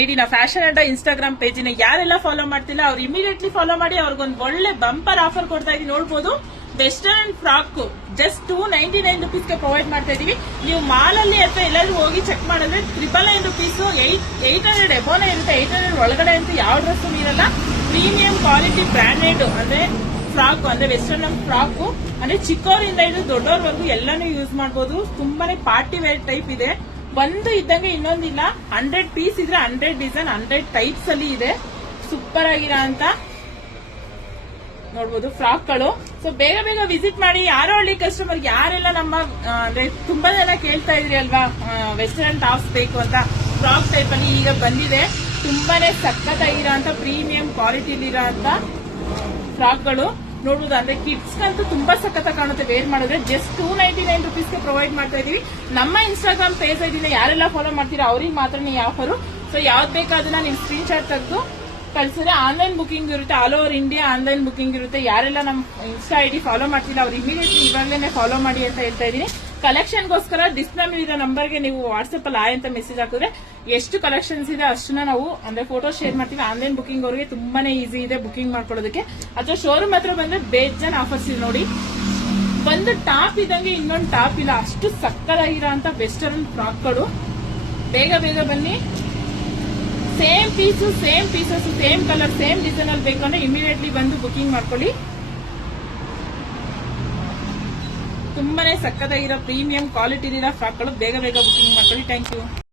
ಇಡೀ ಫ್ಯಾಷನ್ ಅಡ್ಡ ಇನ್ಸ್ಟಾಗ್ರಾಮ್ ಪೇಜಿನ ಯಾರೆಲ್ಲ ಫಾಲೋ ಮಾಡ್ತಿಲ್ಲ ಅವ್ರು ಇಮಿಡಿಯೇಟ್ಲಿ ಫಾಲೋ ಮಾಡಿ. ಅವ್ರಿಗೊಂದು ಒಳ್ಳೆ ಬಂಪರ್ ಆಫರ್ ಕೊಡ್ತಾ ಇದೀವಿ, ನೋಡಬಹುದು. ವೆಸ್ಟರ್ನ್ ಫ್ರಾಕ್ ಜಸ್ಟ್ 299 ರುಪೀಸ್ಗೆ ಪ್ರೊವೈಡ್ ಮಾಡ್ತಾ ಇದೀವಿ. ನೀವು ಮಾಲ್ ಅಲ್ಲಿ ಅಥವಾ ಎಲ್ಲರೂ ಹೋಗಿ ಚೆಕ್ ಮಾಡಿದ್ರೆ 999 ರುಪೀಸ್ 800 ಎಬೋನೇ ಇರುತ್ತೆ. 800 ಒಳಗಡೆ ಅಂತೂ ಯಾವ ಡ್ರೆಸ್ ಇರಲ್ಲ. ಪ್ರೀಮಿಯಂ ಕ್ವಾಲಿಟಿ ಬ್ರಾಂಡೆಡ್ ಅಂದ್ರೆ ಫ್ರಾಕ್ ಅಂದ್ರೆ ವೆಸ್ಟರ್ನ್ ಫ್ರಾಕ್ ಅಂದ್ರೆ ಚಿಕ್ಕವರಿಂದ ಇದು ದೊಡ್ಡವರವರೆಗೂ ಎಲ್ಲಾನು ಯೂಸ್ ಮಾಡಬಹುದು. ತುಂಬಾನೇ ಪಾರ್ಟಿ ವೇರ್ ಟೈಪ್ ಇದೆ. ಒಂದು ಇದ್ದಂಗೆ ಇನ್ನೊಂದಿಲ್ಲ. 100 ಪೀಸ್ ಇದ್ರೆ 100 ಡಿಸೈನ್ 100 ಟೈಪ್ಸ್ ಅಲ್ಲಿ ಇದೆ. ಸೂಪರ್ ಆಗಿರೋ ಅಂತ ನೋಡ್ಬೋದು ಫ್ರಾಕ್ ಗಳು. ಸೊ ಬೇಗ ಬೇಗ ವಿಸಿಟ್ ಮಾಡಿ. ಯಾರೋ ಹಳ್ಳಿ ಕಸ್ಟಮರ್ ಯಾರೆಲ್ಲ ನಮ್ಮ ಅಂದ್ರೆ ತುಂಬಾ ಜನ ಕೇಳ್ತಾ ಇದ್ರಿ ಅಲ್ವಾ ವೆಸ್ಟರ್ನ್ ಟಾಪ್ಸ್ ಬೇಕು ಅಂತ. ಫ್ರಾಕ್ ಟೈಪ್ ಅಲ್ಲಿ ಈಗ ಬಂದಿದೆ. ತುಂಬಾನೇ ಸಖತ್ತಾಗಿರೋ ಅಂತ ಪ್ರೀಮಿಯಂ ಕ್ವಾಲಿಟಿಲಿರೋ ಅಂತ ಫ್ರಾಕ್ ಗಳು ನೋಡ್ಬೋದು. ಅಂದ್ರೆ ಕಿಡ್ಸ್ ಅಂತೂ ತುಂಬಾ ಸಖತ್ತಾಗಿ ಕಾಣುತ್ತೆ ವೇರ್ ಮಾಡಿದ್ರೆ. ಜಸ್ಟ್ 299 ರುಪೀಸ್ಗೆ ಪ್ರೊವೈಡ್ ಮಾಡ್ತಾ ಇದೀವಿ. ನಮ್ಮ ಇನ್ಸ್ಟಾಗ್ರಾಮ್ ಪೇಜ್ ಇದನ್ನ ಯಾರೆಲ್ಲ ಫಾಲೋ ಮಾಡ್ತೀರಾ ಅವ್ರಿಗೆ ಮಾತ್ರ ಈ ಆಫರ್. ಸೊ ಯಾವ್ದು ಬೇಕಾ ಅದನ್ನ ನೀವು ಸ್ಕ್ರೀನ್ ಶಾಟ್ ತೆಗೆದು ಕಳಿಸಿದ್ರೆ ಆನ್ಲೈನ್ ಬುಕಿಂಗ್ ಇರುತ್ತೆ. All over India online booking ಇರುತ್ತೆ. ಯಾರೆಲ್ಲ ನಮ್ಮ ಇನ್ಸ್ಟಾ ಐಡಿ ಫಾಲೋ ಮಾಡ್ತಿಲ್ಲ ಅವ್ರು ಇಮಿಡಿಯೇಟ್ಲಿ ಇವಾಗಲೇ ಫಾಲೋ ಮಾಡಿ ಅಂತ ಹೇಳ್ತಾ ಇದೀನಿ. ಕಲೆಕ್ಷನ್ಗೋಸ್ಕರ ಡಿಸ್ಪ್ಲೇ ಮೇಲಿರೋ ನಂಬರ್ಗೆ ನೀವು ವಾಟ್ಸ್ಆಪ್ ಅಲ್ಲಿ ಆಯ್ ಅಂತ ಮೆಸೇಜ್ ಹಾಕಿದ್ರೆ ಎಷ್ಟು ಕಲೆಕ್ಷನ್ಸ್ ಇದೆ ಅಷ್ಟನ್ನ ನಾವು ಅಂದ್ರೆ ಫೋಟೋ ಶೇರ್ ಮಾಡ್ತೀವಿ. ಆನ್ಲೈನ್ ಬುಕಿಂಗ್ ಅವರಿಗೆ ತುಂಬಾನೇ ಈಸಿ ಇದೆ ಬುಕಿಂಗ್ ಮಾಡ್ಕೊಳ್ಳೋದಕ್ಕೆ. ಅಥವಾ ಶೋರೂಮ್ ಹತ್ರ ಬಂದ್ರೆ ಬೇಜಾನ್ ಆಫರ್ಸ್ ಇದೆ ನೋಡಿ. ಒಂದು ಟಾಪ್ ಇದ್ದಂಗೆ ಇನ್ನೊಂದು ಟಾಪ್ ಇಲ್ಲ, ಅಷ್ಟು ಸಕ್ಕತ್ತಾಗಿರೋ ಅಂತ ವೆಸ್ಟರ್ನ್ ಫ್ರಾಕ್ಗಳು. ಬೇಗ ಬೇಗ ಬನ್ನಿ. Same pieces same colour same design ಅಲ್ಲಿ ಬೇಕಂದ್ರೆ ಇಮಿಡಿಯೇಟ್ಲಿ ಬಂದು ಬುಕಿಂಗ್ ಮಾಡ್ಕೊಳ್ಳಿ. ತುಂಬಾನೇ ಸಕ್ಕತ್ತಾಗಿರೋ ಪ್ರೀಮಿಯಂ ಕ್ವಾಲಿಟಿ ಇರೋ ಫ್ರಾಕ್ಗಳು ಬೇಗ ಬೇಗ ಬುಕಿಂಗ್ ಮಾಡ್ಕೊಳ್ಳಿ. Thank you.